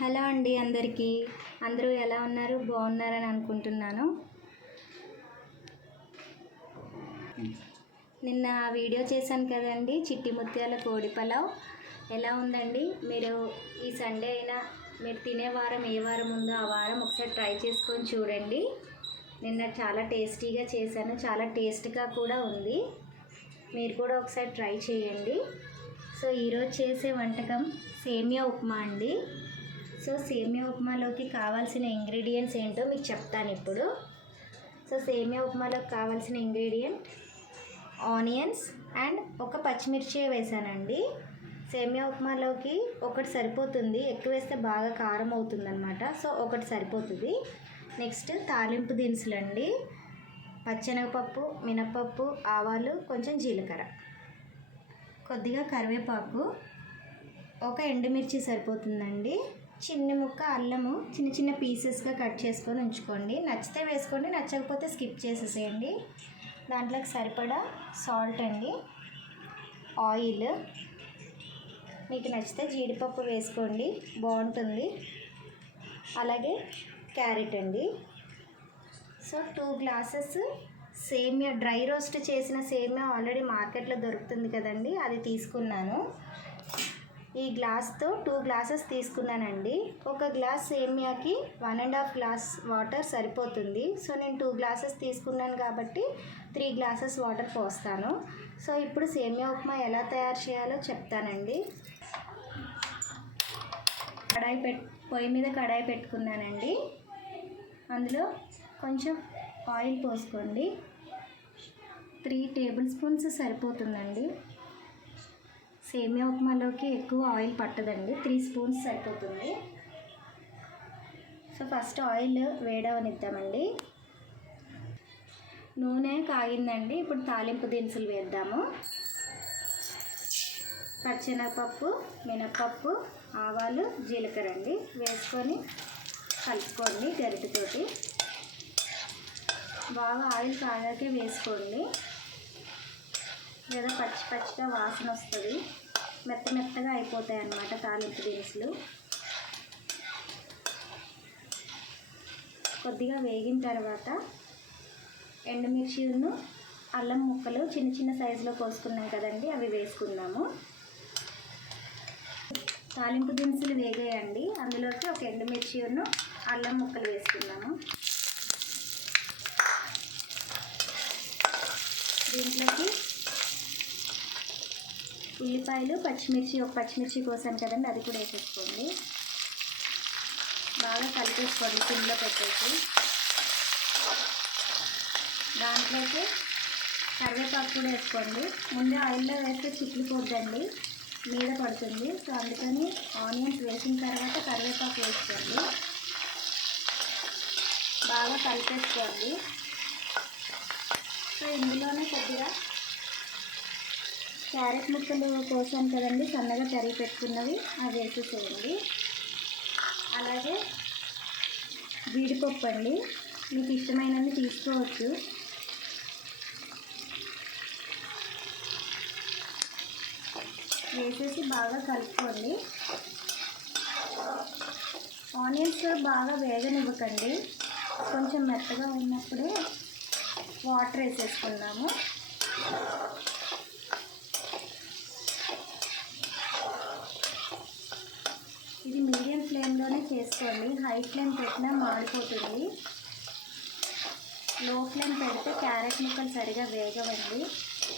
Hello అండి అందరికీ. అందరూ ఎలా ఉన్నారు? బాగున్నారని అనుకుంటున్నాను. నిన్న వీడియో చేశాను కదండి, చిట్టి ముత్యాల కోడి పలావ్. ఎలా ఉందండి? మీరు ఈ సండే అయినా మీరు తినే వారం ఏ వారం ఉందో ఆ వారం ఒకసారి ట్రై చేసుకొని చూడండి. నిన్న చాలా టేస్టీగా చేశాను, చాలా టేస్ట్గా కూడా ఉంది. మీరు కూడా ఒకసారి ట్రై చేయండి. సో ఈరోజు చేసే వంటకం సేమియా ఉప్మా అండి. సో సేమియా ఉప్మాలోకి కావాల్సిన ఇంగ్రీడియంట్స్ ఏంటో మీకు చెప్తాను ఇప్పుడు. సో సేమియా ఉప్మాలోకి కావాల్సిన ఇంగ్రీడియంట్ ఆనియన్స్ అండ్ ఒక పచ్చిమిర్చి వేసానండి. సేమియా ఉప్మాలోకి ఒకటి సరిపోతుంది, ఎక్కువ వేస్తే బాగా కారం అవుతుందన్నమాట. సో ఒకటి సరిపోతుంది. నెక్స్ట్ తాలింపు దినుసులు అండి, పచ్చెనగపప్పు, మినపప్పు, ఆవాలు, కొంచెం జీలకర్ర, కొద్దిగా కరివేపాకు, ఒక ఎండుమిర్చి సరిపోతుందండి. చిన్న ముక్క అల్లము చిన్న చిన్న పీసెస్గా కట్ చేసుకొని ఉంచుకోండి. నచ్చితే వేసుకోండి, నచ్చకపోతే స్కిప్ చేసేసేయండి. దాంట్లోకి సరిపడా సాల్ట్ అండి, ఆయిల్, మీకు నచ్చితే జీడిపప్పు వేసుకోండి బాగుంటుంది, అలాగే క్యారెట్ అండి. సో 2 గ్లాసెస్ సేమియా, డ్రై రోస్ట్ చేసిన సేమియా ఆల్రెడీ మార్కెట్లో దొరుకుతుంది కదండి, అది తీసుకున్నాను. ఈ గ్లాస్తో 2 గ్లాసెస్ తీసుకున్నానండి. ఒక గ్లాస్ సేమియాకి 1.5 గ్లాస్ వాటర్ సరిపోతుంది. సో నేను 2 గ్లాసెస్ తీసుకున్నాను కాబట్టి 3 గ్లాసెస్ వాటర్ పోస్తాను. సో ఇప్పుడు సేమియా ఉప్మా ఎలా తయారు చేయాలో చెప్తానండి. పొయ్యి మీద కడాయి పెట్టుకున్నానండి. అందులో కొంచెం ఆయిల్ పోసుకోండి. 3 టేబుల్ స్పూన్స్ సరిపోతుందండి. సేమియా ఉప్మాలోకి ఎక్కువ ఆయిల్ పట్టదండి, 3 స్పూన్స్ సరిపోతుంది. సో ఫస్ట్ ఆయిల్ వేడవనిద్దామండి. నూనె కాగిందండి. ఇప్పుడు తాలింపు దినుసులు వేద్దాము. పచ్చెనగపప్పు, మినపప్పు, ఆవాలు, జీలకర్ర అండి వేసుకొని కలుపుకోండి గరిటెతోటి. బాగా ఆయిల్ కాగాకే వేసుకోండి, లేదా పచ్చి పచ్చిగా వాసన వస్తుంది, మెత్తగా అయిపోతాయి అన్నమాట తాలింపు దినుసులు. కొద్దిగా వేగిన తర్వాత ఎండుమిర్చిను, అల్లం ముక్కలు చిన్న చిన్న సైజులో కోసుకున్నాం కదండి, అవి వేసుకుందాము. తాలింపు దినుసులు వేగాయండి, అందులోకి ఒక ఎండుమిర్చిను, అల్లం ముక్కలు వేసుకుందాము. దీంట్లోకి ఉల్లిపాయలు, పచ్చిమిర్చి, ఒక పచ్చిమిర్చి కోసాను కదండి, అది కూడా వేసేసుకోండి. బాగా కలిపేసుకోండి సిమ్లో పెట్టేసి. దాంట్లోకి కరివేపాకు కూడా వేసుకోండి. ముందే ఆయిల్లో వేస్తే చిట్లిపోద్దండి, మీద పడుతుంది. సో అందుకని ఆనియన్స్ వేసిన తర్వాత కరివేపాకు వేసుకోండి. బాగా కలిపేసుకోండి. సో ఇందులోనే కొద్దిగా క్యారెట్ ముక్కలు కోసాను కదండి, సన్నగా తరిగి పెట్టుకున్నవి, అవి వేసేసేయండి. అలాగే జీడిపప్పు అండి, మీకు ఇష్టమైనవి తీసుకోవచ్చు. వేసేసి బాగా కలుపుకోండి. ఆనియన్స్ బాగా వేగనివ్వకండి, కొంచెం మెత్తగా ఉన్నప్పుడే వాటర్ వేసేసుకుందాము. ఇది మీడియం ఫ్లేమ్లోనే చేసుకోండి, హై ఫ్లేమ్ పెట్టినా మాడిపోతుంది. లో ఫ్లేమ్ పెడితే క్యారెట్ ముక్కలు సరిగా వేగవండి,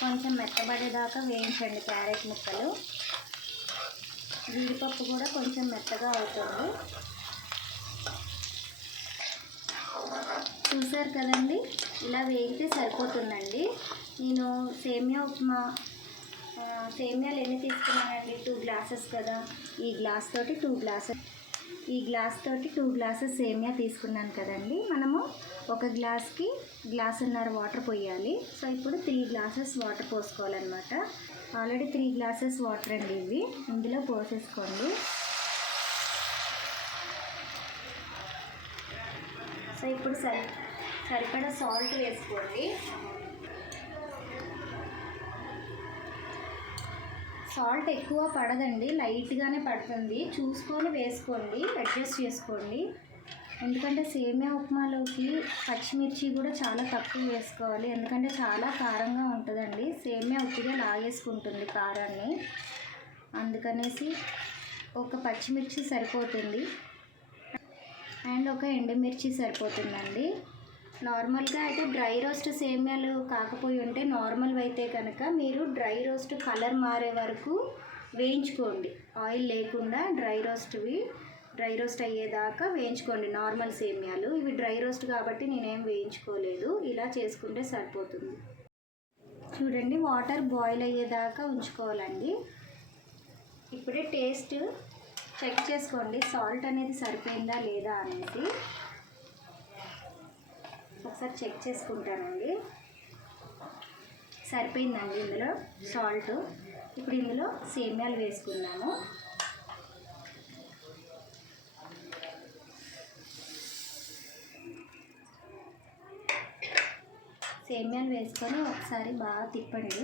కొంచెం మెత్తబడేదాకా వేయించండి క్యారెట్ ముక్కలు. జీడిపప్పు కూడా కొంచెం మెత్తగా అవుతుంది. చూసారు కదండి, ఇలా వేగితే సరిపోతుందండి. నేను సేమియాలు ఎన్ని తీసుకున్నానండి, 2 గ్లాసెస్ కదా, ఈ గ్లాస్ తోటి 2 గ్లాసెస్ సేమియా తీసుకున్నాను కదండి. మనము ఒక గ్లాస్కి గ్లాసున్నర వాటర్ పోయాలి. సో ఇప్పుడు 3 గ్లాసెస్ వాటర్ పోసుకోవాలన్నమాట. ఆల్రెడీ 3 గ్లాసెస్ వాటర్ అండి ఇవి, ఇందులో పోసేసుకోండి. సో ఇప్పుడు సరిపడా సాల్ట్ వేసుకోండి. సాల్ట్ ఎక్కువ పడదండి, లైట్గానే పడుతుంది. చూసుకొని వేసుకోండి, అడ్జస్ట్ చేసుకోండి. ఎందుకంటే సేమియా ఉప్మాలోకి పచ్చిమిర్చి కూడా చాలా తక్కువ వేసుకోవాలి, ఎందుకంటే చాలా కారంగా ఉంటుందండి. సేమియా ఉప్పిగా లాగేసుకుంటుంది కారాన్ని, అందుకనేసి ఒక పచ్చిమిర్చి సరిపోతుంది అండ్ ఒక ఎండుమిర్చి సరిపోతుందండి. నార్మల్గా అయితే డ్రై రోస్ట్ సేమియాలు కాకపోయి ఉంటే నార్మల్ అయితే కనుక మీరు డ్రై రోస్ట్ కలర్ మారే వరకు వేయించుకోండి. ఆయిల్ లేకుండా డ్రై రోస్ట్ అయ్యేదాకా వేయించుకోండి నార్మల్ సేమియాలు. ఇవి డ్రై రోస్ట్ కాబట్టి నేనేం వేయించుకోలేదు, ఇలా చేసుకుంటే సరిపోతుంది. చూడండి, వాటర్ బాయిల్ అయ్యేదాకా ఉంచుకోవాలండి. ఇప్పుడే టేస్ట్ చెక్ చేసుకోండి, సాల్ట్ అనేది సరిపోయిందా లేదా అనేసి ఒకసారి చెక్ చేసుకుంటానండి. సరిపోయిందండి ఇందులో సాల్ట్. ఇప్పుడు ఇందులో సేమియాలు వేసుకుందాము. సేమియాలు వేసుకొని ఒకసారి బాగా తిప్పండి.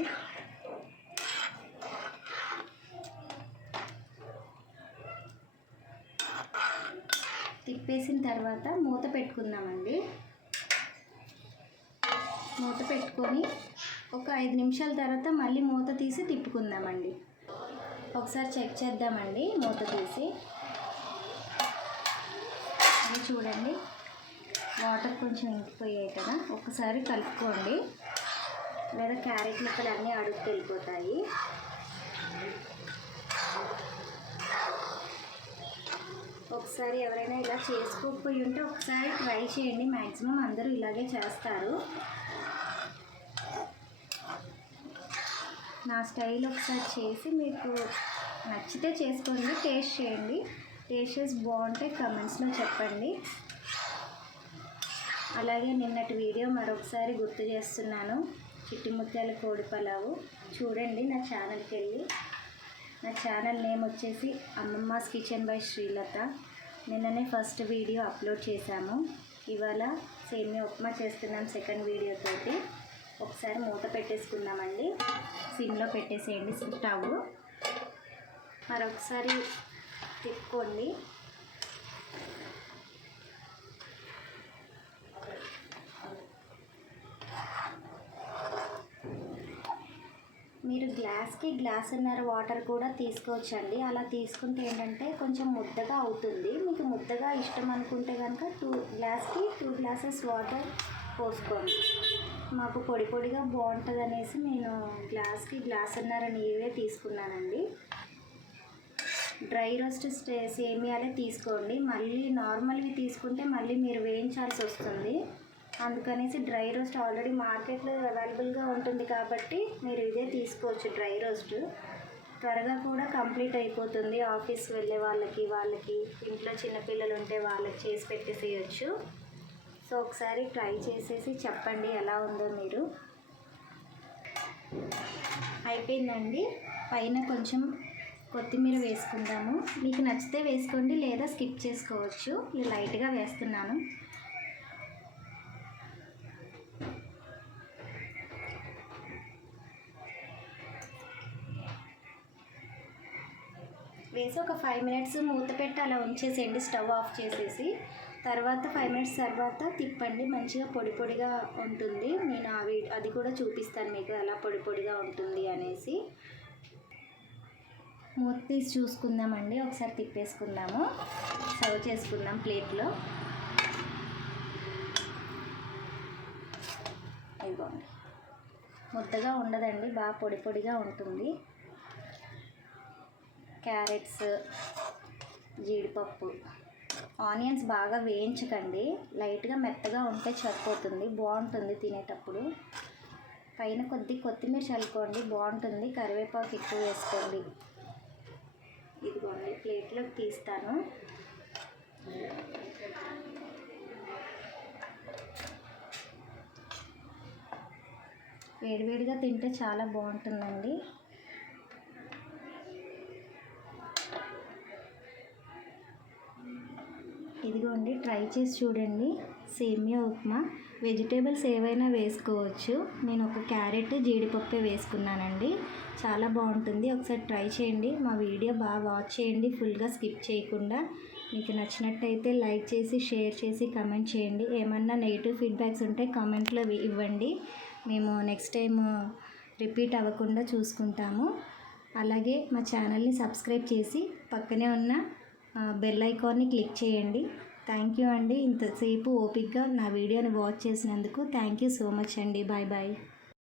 తిప్పేసిన తర్వాత మూత పెట్టుకుందామండి. మూత పెట్టుకొని ఒక 5 నిమిషాల తర్వాత మళ్ళీ మూత తీసి తిప్పుకుందామండి. ఒకసారి చెక్ చేద్దామండి మూత తీసి. అది చూడండి, వాటర్ కొంచెం ఇంకిపోయాయి కదా, ఒకసారి కలుపుకోండి, లేదా క్యారెట్ ముక్కలు అన్నీ అడుగు వెళ్ళిపోతాయి. ఒకసారి ఎవరైనా ఇలా చేసుకోకపోయి ఉంటే ఒకసారి ట్రై చేయండి, మ్యాక్సిమం అందరూ ఇలాగే చేస్తారు. నా స్టైల్ ఒకసారి చేసి మీకు నచ్చితే చేసుకోండి, టేస్ట్ చేయండి. టేస్ట్ చేసి బాగుంటే కమెంట్స్లో చెప్పండి. అలాగే నిన్నటి వీడియో మరొకసారి గుర్తు చేస్తున్నాను, చిట్టి ముత్యాల కోడి పలావు చూడండి నా ఛానల్కి వెళ్ళి. నా ఛానల్ నేమ్ వచ్చేసి అమ్మమ్మాస్ కిచెన్ బై శ్రీలత. నిన్ననే ఫస్ట్ వీడియో అప్లోడ్ చేశాము. ఇవాళ సేమియా ఉప్మా చేస్తున్నాం సెకండ్ వీడియోతోటి. ఒకసారి మూత పెట్టేసుకుందామండి, సిమ్లో పెట్టేసేయండి స్టవ్. మరొకసారి తిప్పుకోండి. మీరు గ్లాస్కి గ్లాసున్నర వాటర్ కూడా తీసుకోవచ్చండి. అలా తీసుకుంటే ఏంటంటే కొంచెం ముద్దగా అవుతుంది. మీకు ముద్దగా ఇష్టం అనుకుంటే కనుక 2 గ్లాసెస్ వాటర్ పోసుకోండి. మాకు పొడి పొడిగా బాగుంటుంది అనేసి నేను గ్లాస్కి గ్లాసున్నర నీళ్ళే తీసుకున్నానండి. డ్రై రోస్ట్ సేమియాలే తీసుకోండి. మళ్ళీ నార్మల్వి తీసుకుంటే మళ్ళీ మీరు వేయించాల్సి వస్తుంది. అందుకనేసి డ్రై రోస్ట్ ఆల్రెడీ మార్కెట్లో అవైలబుల్గా ఉంటుంది కాబట్టి మీరు ఇదే తీసుకోవచ్చు. డ్రై రోస్ట్ త్వరగా కూడా కంప్లీట్ అయిపోతుంది. ఆఫీస్కి వెళ్ళే వాళ్ళకి ఇంట్లో చిన్నపిల్లలు ఉంటే వాళ్ళకి చేసి పెట్టేసేయచ్చు. సో ఒకసారి ట్రై చేసేసి చెప్పండి ఎలా ఉందో మీరు. అయిపోయిందండి. పైన కొంచెం కొత్తిమీర వేసుకుందాము. మీకు నచ్చితే వేసుకోండి, లేదా స్కిప్ చేసుకోవచ్చు. నేను లైట్గా వేస్తున్నాను. వేసి ఒక 5 మినిట్స్ మూత పెట్టి అలా ఉంచేసేయండి, స్టవ్ ఆఫ్ చేసేసి. తర్వాత 5 మినిట్స్ తర్వాత తిప్పండి, మంచిగా పొడి పొడిగా ఉంటుంది. నేను అది కూడా చూపిస్తాను మీకు ఎలా పొడి పొడిగా ఉంటుంది అనేసి. మూత తీసి చూసుకుందామండి, ఒకసారి తిప్పేసుకుందాము. సర్వ్ చేసుకుందాం ప్లేట్లో. ఇదిగోండి, ముద్దగా ఉండదండి, బాగా పొడి పొడిగా ఉంటుంది. క్యారెట్స్, జీడిపప్పు, ఆనియన్స్ బాగా వేయించకండి, లైట్గా మెత్తగా ఉంటే సరిపోతుంది, బాగుంటుంది తినేటప్పుడు. పైన కొత్తిమీర చల్లుకోండి, బాగుంటుంది. కరివేపాకు ఎక్కువ వేసుకోండి. ఇదిగోండి ప్లేట్లోకి తీస్తాను. వేడివేడిగా తింటే చాలా బాగుంటుందండి. ఇదిగోండి, ట్రై చేసి చూడండి. సేమియా ఉప్మా వెజిటేబుల్స్ ఏవైనా వేసుకోవచ్చు. నేను ఒక క్యారెట్ జీడిపప్పు వేసుకున్నానండి. చాలా బాగుంటుంది, ఒకసారి ట్రై చేయండి. మా వీడియో బాగా వాచ్ చేయండి, ఫుల్గా స్కిప్ చేయకుండా. మీకు నచ్చినట్టయితే లైక్ చేసి, షేర్ చేసి, కమెంట్ చేయండి. ఏమన్నా నెగిటివ్ ఫీడ్బ్యాక్స్ ఉంటే కామెంట్లో ఇవ్వండి. మేము నెక్స్ట్ టైం రిపీట్ అవ్వకుండా చూసుకుంటాము. అలాగే మా ఛానల్ని సబ్స్క్రైబ్ చేసి పక్కనే ఉన్న బెల్ ఐకాన్ని క్లిక్ చేయండి. థ్యాంక్ యూ అండి. ఇంతసేపు ఓపిక్గా నా వీడియోని వాచ్ చేసినందుకు థ్యాంక్ యూ సో మచ్ అండి. Bye bye.